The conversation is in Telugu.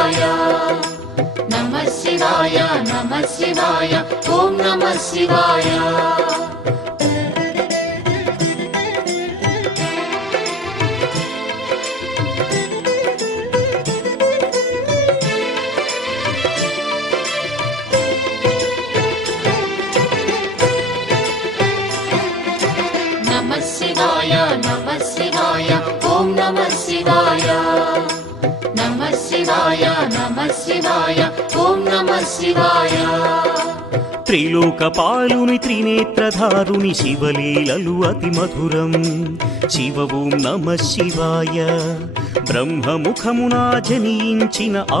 శివాయ నమః శివాయ నమః శివాయ ఓం నమః శివాయ నమః శివాయ నమః శివాయ ఓం నమః శివాయ నమః శివాయ నమః శివాయ ఓం నమః శివాయ త్రిలోకపాలుని త్రినేత్రధారుని శివలీలలు అతి మధురం శివ ఓం నమః శివాయ బ్రహ్మముఖమునా జనించిన